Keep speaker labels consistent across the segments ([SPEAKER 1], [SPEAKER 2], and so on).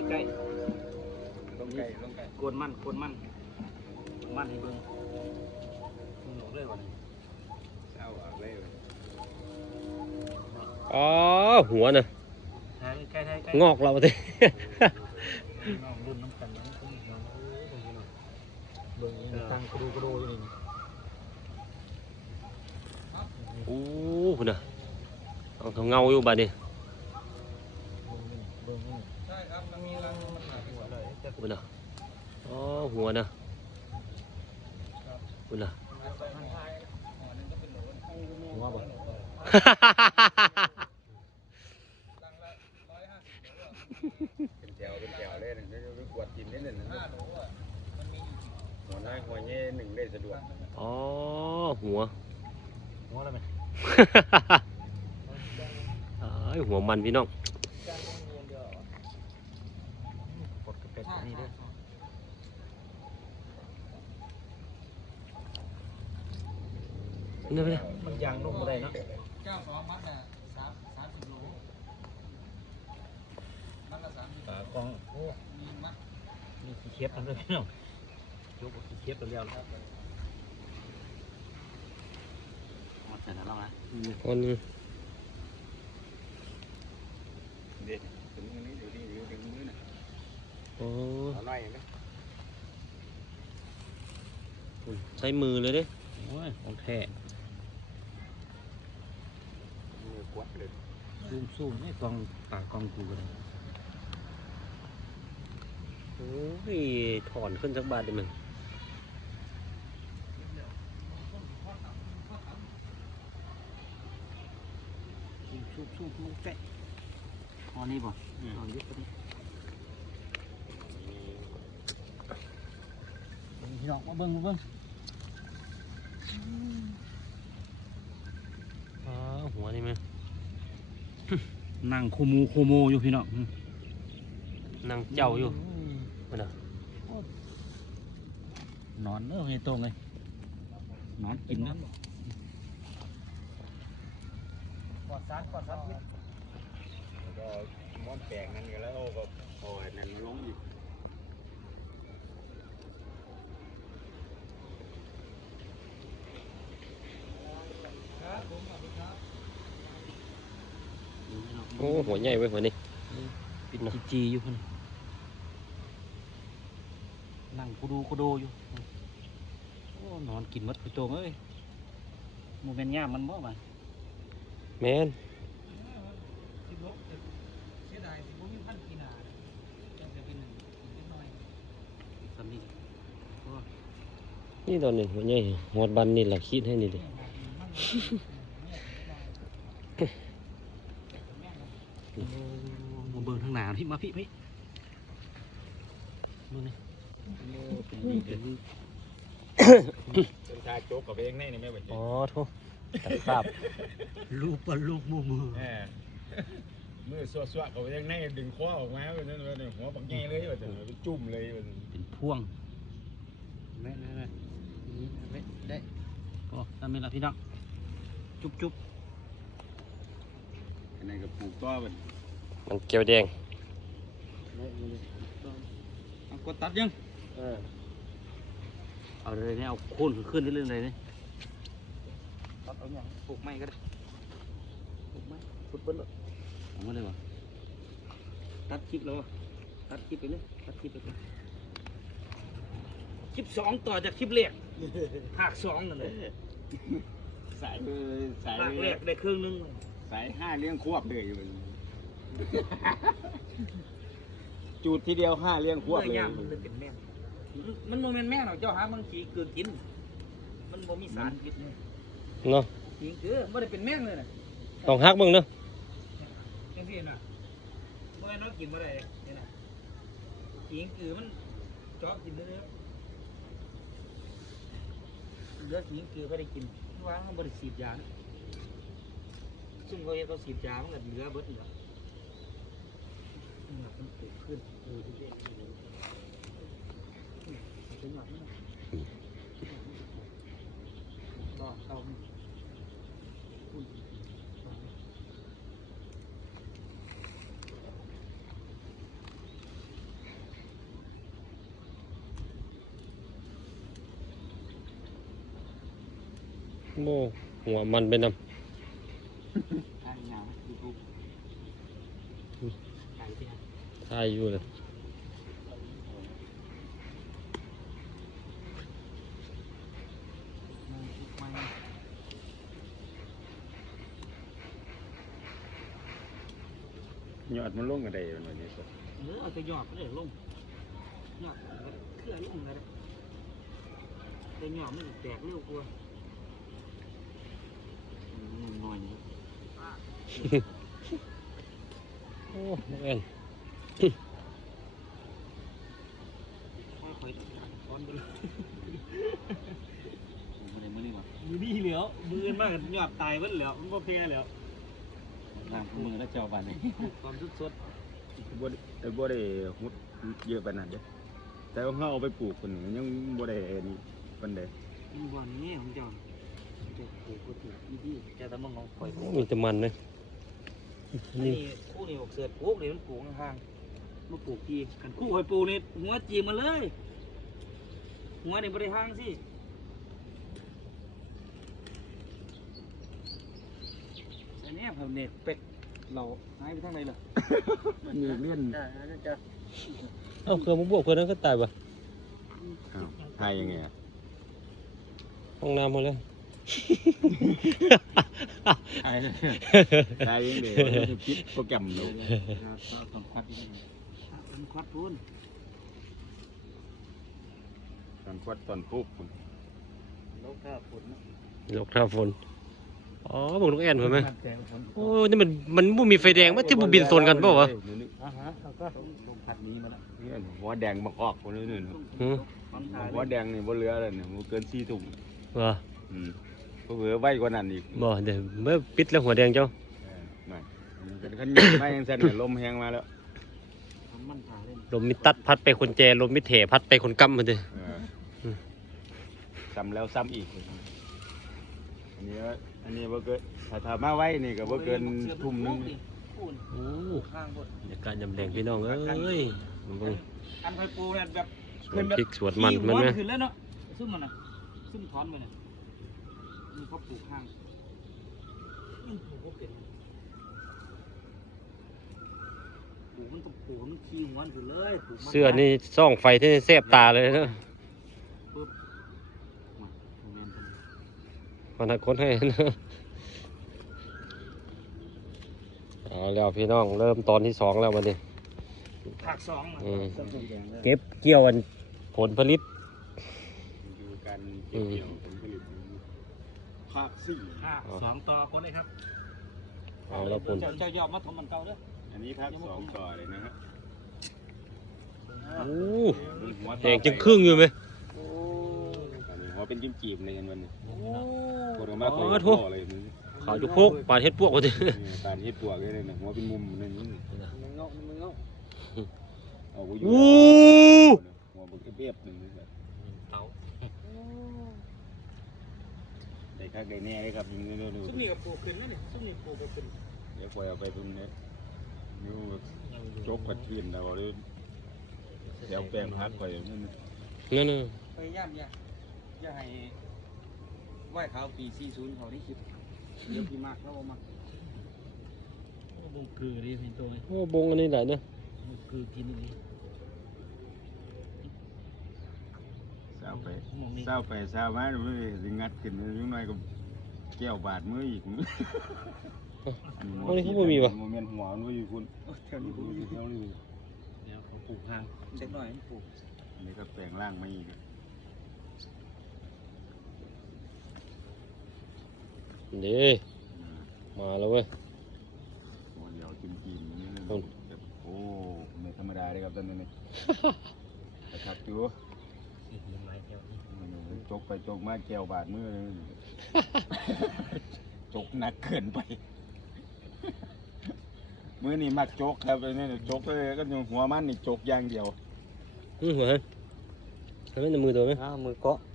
[SPEAKER 1] ใกล้
[SPEAKER 2] ลงไก่
[SPEAKER 1] โกนมันให้เบิ่งหนูเลยวะนี่เอาเลย
[SPEAKER 3] อ๋อหัวน่ะ
[SPEAKER 1] ใกล้
[SPEAKER 3] งอกเราสิ
[SPEAKER 1] น้องรุ่นน้ำกันนั้นเบิ่งตั้งกระดูอยู่นี่
[SPEAKER 3] โอ้คุณน่ะเอาเงาอยู่บ้านนี่
[SPEAKER 1] เบิ่งใช่ครับมันมีรังมันหาหัวเลย
[SPEAKER 3] คุณน่ะอ๋อหัวน่ะคุณน่ะ
[SPEAKER 1] หัวบ่
[SPEAKER 2] เป็นแถวเลยนะก็กวดกินนิดหนึ่งนะหัวน้อยหัวเงี้ยหนึ่งได้สะดวก
[SPEAKER 3] อ๋อหัว
[SPEAKER 1] อะไรไหม
[SPEAKER 3] หัวมันพี่น้อง
[SPEAKER 1] กดกระเป็ดนี่ด้วย
[SPEAKER 3] นี่ไปเลย
[SPEAKER 1] มันยางลงมาได้เนาะ
[SPEAKER 4] เจ้าของมัดน่ะ30 โลมัดละ30
[SPEAKER 1] กองโอ้
[SPEAKER 4] มีมัด
[SPEAKER 1] มีขี้เค็บนั่นด้วยพี่น้องยกขี้เค็บตัวเดียวแล้วมาใส่แล้วนะ
[SPEAKER 3] คน
[SPEAKER 2] เด็ดถึงนี้เดี๋ยวถึงมือนะ
[SPEAKER 3] อ๋อ
[SPEAKER 2] เอาหน่อยไหม
[SPEAKER 3] ใช้มือเลยเด้
[SPEAKER 1] โอ้ยของแท้
[SPEAKER 2] มือกวดเลย
[SPEAKER 1] ซูมให้กองปากกองกูเลย
[SPEAKER 3] โอ้ยถอนขึ้นสักบาทดิมัน
[SPEAKER 1] ซูมมึงแกะอ๋อนี่ป่ะอ๋อยึดตัวนี้พี่น้องมาเบิ่ง
[SPEAKER 3] อ๋อหัวนี่มั้ย
[SPEAKER 1] นั่งโคโมอยู่พี่น้อง
[SPEAKER 3] นั่งเจ้าอยู่มันน่ะ
[SPEAKER 1] นอนเนอะให้ตรงเลยนอนกินนะกอดซัดพิษ
[SPEAKER 2] แล้วก็ม้วนแปลงนั่นก็แล้วก็โอ้ยนั่นมันลงอีก
[SPEAKER 3] โอ้หัวใหญ่ไว้หัวนี่
[SPEAKER 1] ปิดจีอยู่คนนั่งกูดูอยู่โอ้นอนกินมัดไปตรงเอ้ยโมเมนต์ย่ามมันบ่มา
[SPEAKER 3] แมน
[SPEAKER 4] เสียดายสิบ่มีพันธุ์กีนาจังจะเป็นนิดหน่อย
[SPEAKER 1] สามี
[SPEAKER 3] นี่ตอนนี้หัวใหญ่หัวบันนี่แหละคิดให้นี่ดิ
[SPEAKER 1] มาเบิ่งทางหนาพี่มาพี่เบิ่งนี่เป็นดีเป็น
[SPEAKER 2] เป็นชาโจ๊กกับเองนี่ไม่เหมือน
[SPEAKER 3] อ๋อโทษตัดครับ
[SPEAKER 1] ลูกมือ
[SPEAKER 2] มือสวๆกับเองนี่ดึงคอออกมาเป็นนั่นเลยหัวปักแง่เลยแบบเป็นจุ่มเลย
[SPEAKER 1] เป็นพ่วงแม่ได้โอ้ทำนี่ละพี่น้องจุ๊บ
[SPEAKER 2] อันนี้ก็ปลูกต้อเป็น
[SPEAKER 3] มันเกียวแดง
[SPEAKER 1] เอากดตัดยังเอาเลยเนี่ยเอาโค่นขึ้นเรื่อยๆเลยนี่ตัดเอาอย่างปลูกไม้ก็ได้ปลูกไม้ขุดเบิ้ลเลยเอามาเลยวะตัดคลิปแล้วตัดคลิปไปเลยคลิป2ต่อจากคลิปแรกภาค2นั่นเลย
[SPEAKER 2] สาย
[SPEAKER 1] ภาคแรกได้ครึ่งนึง
[SPEAKER 2] สาย5เลี้ยงควบเลยอยู่จูดทีเดียว5เลี้ยงควบเลย
[SPEAKER 1] มันเลยเป็นแม่มันโมเมนต์แม่หรอกเจ้าหามันขี้เกินกินมันบ่มีสารพิษ
[SPEAKER 3] เนาะ
[SPEAKER 1] จริงคือไม่ได้เป็นแม่งเลยนะ
[SPEAKER 3] ต้องฮักมึงเนาะ
[SPEAKER 1] จริงสินะเมื่อน้องกินมาได้เนี่ยนะจริงคือมันชอบกินเนื้อเลือดจริงคือไม่ได้กินว่างบริสีดยาซึ่งเขาสีดยามันก็เหลือเบิดเหลือมันเกิดขึ้นถึงหลังนะรอเอา
[SPEAKER 3] โม่หัวมันไปนำ
[SPEAKER 1] อันอย่างยูทูบไก่ที่นั่น
[SPEAKER 3] ทายอยู่เลย
[SPEAKER 2] ยอดมันลงกันได้แบบนี้สิ
[SPEAKER 1] เอาไปหยอดก็ได้ลงหยอดเคลื่อนลงเลยแต่หยอดมันแตกเร็วกว่าหน่อยนี่
[SPEAKER 3] โอ้เอ็น
[SPEAKER 1] ค่อยๆตอนไปเลยมือนี่วะมือนี่เหลียวมือมากหยอดตายมันเหลียวมันก็เพลียเหลียวน้ำมือแล้วเจ้าบันนี่ตอนสด
[SPEAKER 2] บ่ได้หุดเยอะปานนั้นเด้แต่ว่าเขาเอาไปปลูกคนมันยังบ่ได้นี่ปานใด
[SPEAKER 1] ๆกินบ่อนนี่ของเจ้าจะปลูกก็ปลูกที่เจ้าตะมังของข่อย
[SPEAKER 3] มีแต่มันเลย
[SPEAKER 1] นี่คู่นี่บอกเสือปลูกเลยมันปลูกห่างๆมาปลูกจีกันคู่ข่อยปลูกนี่หัวจีมาเลยหัวนี่บริห่างสิอันนี้ผมเน็ตเป็ดเราหายไปทางไหนล่ะ
[SPEAKER 2] มันมีเลี่ยน
[SPEAKER 1] จ้ะ
[SPEAKER 3] เอ้าเครื่องมันบวกเพื่อนนั้นก็ตายป่ะ
[SPEAKER 2] อ้าวทายยังไงอ่ะ
[SPEAKER 3] ห้องน้ำหมดเลย
[SPEAKER 1] หายเลย
[SPEAKER 2] ทายยังไงจะคิดโปรแกรมเนาะ
[SPEAKER 1] ต้องควัดอีกต้องควัดพูน
[SPEAKER 2] ตอนควัดตอนปุ๊บพุ่น
[SPEAKER 1] แล้วก็ฝน
[SPEAKER 3] นกท่าฝนอ๋อบอกนกแอ่นเห็นไหม
[SPEAKER 1] แดงฝน
[SPEAKER 3] โอ้นี่มันบ่มีไฟแดงมันที่บ่บินโซนกันเปล่าวะ
[SPEAKER 2] นี่
[SPEAKER 1] แล้วก็ผัดนี้มาแล้ว
[SPEAKER 2] หัวแดงบักออกคนนี้นี่
[SPEAKER 3] หือ
[SPEAKER 2] หัวแดงนี่บ่เหลือแล้วเนี่ยมันเกิน4ถุง
[SPEAKER 3] ว่า
[SPEAKER 2] ก็เหลือไว้กว่านั้นอีก
[SPEAKER 3] บ่เดี๋ยวเมื่อปิดแล้วหัวแดงเจ้า
[SPEAKER 2] ไม่เป็นขั้นใหญ่ไม่ยังเส้นลมแห้งมาแล้ว
[SPEAKER 1] มันถ่ายเล่น
[SPEAKER 3] ลมมิตัดพัดไปคนแจลมมิเถพัดไปคนกำมันเด้
[SPEAKER 2] ซ้ำแล้วซ้ำอีกอันนี้บ่เกินถ้ามาไว้นี่ก็บ่เกินทุ่มนึง
[SPEAKER 3] โอ้
[SPEAKER 1] ข้างบน
[SPEAKER 3] บรรยากาศยามแดงพี่น้องเอ้ยมันเบิ่ง
[SPEAKER 1] อันไฟปูเนี่ยแบบ
[SPEAKER 3] สวนพริกสวนมันมันไหม
[SPEAKER 1] ขึ้นแล้วเนาะซุ่มมันนะซุ่มถอนไปเนี่ยมีเขาปลูกข้างปลูกก็เป็นปลูกมันต้องปลูกมันขี้หัวขึ้นเลยปลูกมัน
[SPEAKER 3] เสื้อนี่ส่องไฟที่แสบตาเลยเนาะ
[SPEAKER 1] ปึ๊บมาแม่น
[SPEAKER 3] มันหักคนให้นะเอาแล้วพี่น้องเริ่มตอนที่สองแล้ววันนี้
[SPEAKER 1] ผักสอง
[SPEAKER 3] เก็บเกี่ยวอันผลผลิต
[SPEAKER 2] อยู่กันเกี่ยวผลผลิตภาคสี่
[SPEAKER 1] สองต่อคนเลยครับ
[SPEAKER 3] เอาแล้วผล
[SPEAKER 1] เจ้ายอมมาถมมันเก่าเด้อ
[SPEAKER 2] อันนี้ภาคสองต่อเลยนะฮะ
[SPEAKER 3] โอ้แดงจังครึ่งอยู่ไหม
[SPEAKER 1] โอ้
[SPEAKER 2] อันนี้หัวเป็นจิ้มจีบเลยกันวันนี้
[SPEAKER 1] โอ้
[SPEAKER 2] คนก็มาคอยพ่อเลยนี่
[SPEAKER 3] ขาวจุกพกปาดเฮ็ดพวกว่าจะ
[SPEAKER 2] การเฮ็ดปวกเลยนะหัวเป็นมุมนั่นนี่
[SPEAKER 1] มันเงามันเงา
[SPEAKER 2] เอาไปอยู่หัวบุกเบียบหนึ่งเลย
[SPEAKER 1] เต่า
[SPEAKER 2] ได้คักได้แน่เลยครับยิงเร็ว
[SPEAKER 1] ซุ่มนี่กับปลูกขึ้นไหมเนี่ยซุ่มนี่ปลูกขึ้น
[SPEAKER 2] เดี๋ยวคอยเอาไปตรงนี้นิ้วจกกระชีนเราเลยเดี๋ยวแปลงพักคอยนั่น
[SPEAKER 3] นั่นน่ะ
[SPEAKER 1] พยายามอย่าให้ไหวเขาปี40เขาได้คิดเดี๋ยวพี่มากแล้วบ่มากบุกคือดิพี่โต
[SPEAKER 3] โอ้บงอันนี้ไหนเนี่ย
[SPEAKER 1] บุกคือกินนี่
[SPEAKER 2] เศร้าไปเศร้ามาดูสิงัดขึ้นยุ่งหน่อยก็แก้วบาดมืออีก
[SPEAKER 3] อันนี้เขาบ่มีวะ
[SPEAKER 2] โมเมนต์หัวมันก็อยู่คุณ
[SPEAKER 1] แถวนี้
[SPEAKER 2] ดูสิเท่านี้
[SPEAKER 1] เดี๋ยวเขาปลูกห่างเด็กหน่อยปลูก
[SPEAKER 2] อันนี้ก็แปลงร่างมาอีก
[SPEAKER 3] นี่มาแล้วเว้ย
[SPEAKER 2] โอ้เดี๋ยวจิ้มนี่นะโอ้ไม่ธรรมดาเลยครับตอนนี้ถักอยู่จกไปจกมาแก้วบาดมือเลยจกหนักเกินไปมือนี่มักจกครับนี่จกเลยก็อยู่หัวมันนี่จกอย่างเดียว
[SPEAKER 3] หัวทำให้ในมือตัวไหม
[SPEAKER 1] มือเกาะ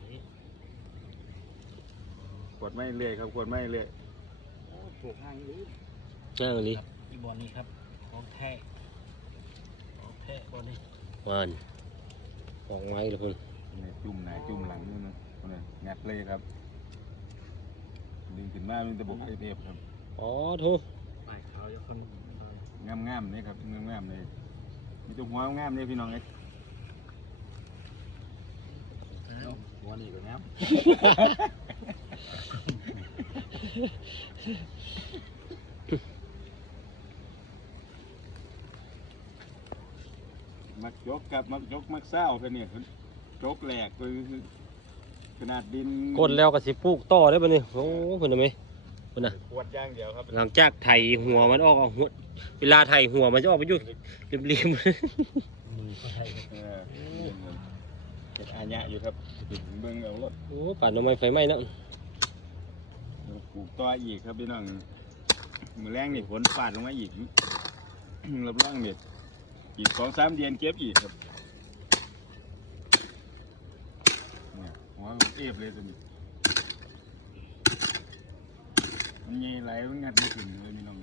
[SPEAKER 2] กดไม่เรื่อยครับกดไม่เรื่อย
[SPEAKER 1] ปลูกห่างนี้
[SPEAKER 3] นั่งอันนี้
[SPEAKER 1] อีบอลนี้ครับของแท้บอลนี้
[SPEAKER 3] วานออกไม้เลยคุณ
[SPEAKER 2] จุ่มหน้าจุ่มหลังนี่นะงัดเลยครับดึงขึ้นมาเป็นตะบกไอเทปครับ
[SPEAKER 3] อ๋อโถ
[SPEAKER 1] ไปเขาจะคน
[SPEAKER 2] งามๆเลยครับงามๆเลยมีตัวหัวงามเลยพี่น้องเลย
[SPEAKER 1] หัวนี่ก็งาม
[SPEAKER 2] มักจกกับมักจกมักเศร้าคือเนี่ยจกแหลกคือขนาดดิน
[SPEAKER 3] กดแล้วก็สิปลูกต่อได้บ่นี่โอ้เพิ่นน่ะแม่เพิ่นน่ะ
[SPEAKER 2] ขวดอย่างเดียวครับ
[SPEAKER 3] หลังจากไถหัวมันออกหัวเวลาไถหัวมันจะออกไปอยู่ริม
[SPEAKER 1] มือเขาไทย
[SPEAKER 2] เป็นอาญะอยู่ครับเบิ่งเอารถ
[SPEAKER 3] ๆโอ้ป่านหน่อไม้ไฟไหม้เนาะ
[SPEAKER 2] ปลูกต่ออีกครับพี่น้องมือแรงนี่ฝนฟาดลงมาอีกรับรองเนี่ยอีก2-3 เดือนเก็บอีกครับเนี่ยหัวเอฟเลยตัวนี้มันใหญ่ไหลมันงัดไม่ถึงเลยพี่น้อง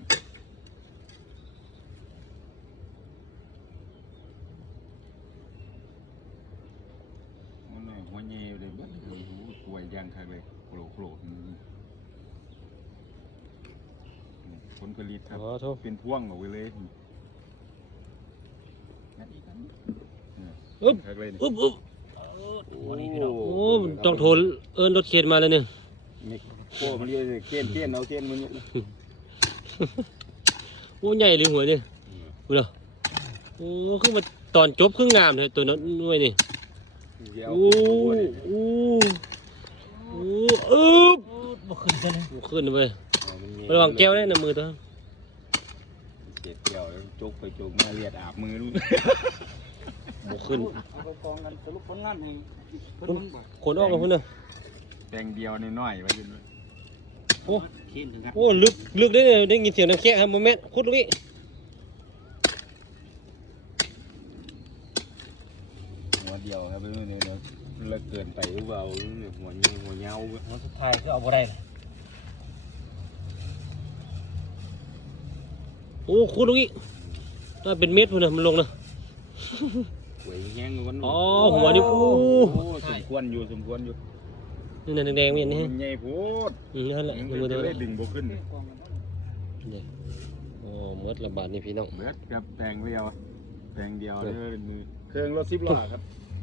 [SPEAKER 2] มันเลยหัวใหญ่เลยเบิดเลยโอ้โหป่วยยางคักเลยโกรธผลผลิตครับ
[SPEAKER 3] อ๋อโถ
[SPEAKER 2] เป็นพ่วงออกไปเลยงัดอีกครับ
[SPEAKER 3] อึ๊บ
[SPEAKER 2] คักเลยนี่
[SPEAKER 3] อึ๊บอึ๊บ
[SPEAKER 1] หัวนี่พี่น้อง
[SPEAKER 3] โอ้ต้องโทรเอิ้นรถเข็นมาแล้วเนี่ย
[SPEAKER 2] นี่โค้มันเรียกเกี้ยนเอาเกี้ยนมันเนี่ย
[SPEAKER 3] โอ้ใหญ่เลยหัวนี่ดูเนาะโอ้คือมาตอนจบคืองามเลยตัวนั้นหน่วยนี่
[SPEAKER 2] เดี๋ยว
[SPEAKER 3] โอ้โอ้โอ้อึ๊บ
[SPEAKER 1] บ่ขึ้นกันเลย
[SPEAKER 3] โอ้ขึ้นเว้ยระวังแก้วได้นะมือตัว
[SPEAKER 2] เจ็ดเกี่ยวแล้วจกไปจกมาเลียดอาบมือดู
[SPEAKER 3] โอ้ขึ้น
[SPEAKER 1] เอาไปกองกันสรุปผลงานให้เพิ่นบอก
[SPEAKER 3] ขนออกกับพุ่นเนาะ
[SPEAKER 2] แปลงเดียวน้อยๆไว้ยินไว้
[SPEAKER 3] โอ้
[SPEAKER 1] เขียนถึงกัน
[SPEAKER 3] โอ้ลึกได้เลยได้ยินเสียงน้ำแข็งครับโมเมนต์คุดลุย
[SPEAKER 2] หัวเดียวครับเดี๋ยวเลิกเกินไปหรือเปล่าหัวเงา
[SPEAKER 1] หัวสุดท้ายก็เอาบ่ได้เลย
[SPEAKER 3] โอ้คุดลุยน่าเป็นเม็ดพุ่นนะมันลงนะ
[SPEAKER 2] หวยแห้งมัน
[SPEAKER 3] อ๋อหัวนี่โอ้
[SPEAKER 2] สมควรอยู่
[SPEAKER 3] นี่นั่นแดงๆนี่
[SPEAKER 2] มันใหญ่โพด
[SPEAKER 3] นั่นแหละมือ
[SPEAKER 2] จะ
[SPEAKER 3] เดียว
[SPEAKER 2] ได้ดึงบกขึ้น
[SPEAKER 1] กองกันบ่
[SPEAKER 3] นี่โอ้เมื่อระบาดนี่พี่น้อง
[SPEAKER 2] เบิดครับแปลงเดียวเลยมือเครื่องรถ10 ล้อครับ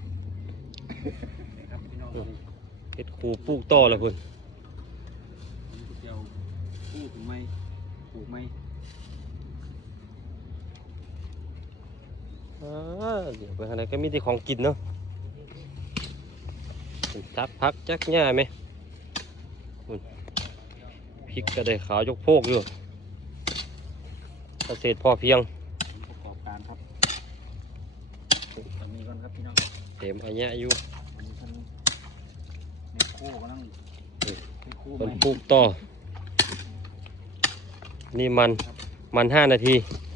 [SPEAKER 1] ครับพี่น้อง
[SPEAKER 3] เฮ็ดคูปลูกต่อแล้วพุ่น
[SPEAKER 1] เดี๋ยวปลูกไหมปลูกไหม
[SPEAKER 3] เดี๋ยวไปทางไหนก็มีแต่ของกินเนาะจับพักจักหญ้าไหมพุ่นพริกก็ได้ขาวยกโพกอยู่เกษตรพอเพียง
[SPEAKER 1] ประกอบการครับตรงนี้ก่อนครับพี่น้อง
[SPEAKER 3] เต็มอันเนี้ยอยู่
[SPEAKER 1] อันนี้ท่านในคู่ก็นั่งในคู่
[SPEAKER 3] มัน
[SPEAKER 1] ไหม
[SPEAKER 3] ปลูกต่อ นี่มัน5 นาที